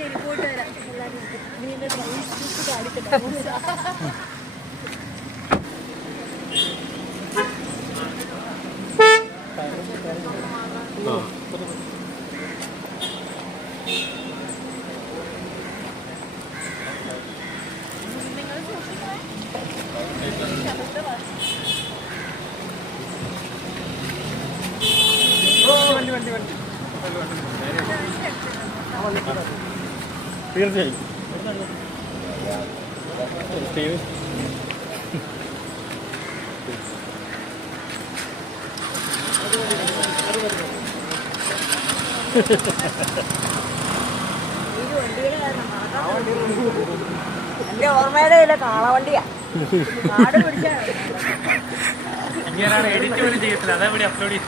ശരി പോയിട്ട് വരാം. തീർച്ചയായും എന്റെ ഓർമ്മയുടെ ഇല്ല കാളവണ്ടിയാ കാട് പിടിച്ചാ ഇങ്ങനെയാണ് എഡിറ്റ് പോലും ചെയ്യത്തില്ല. അതേപടി അപ്ലോഡ് ചെയ്യും.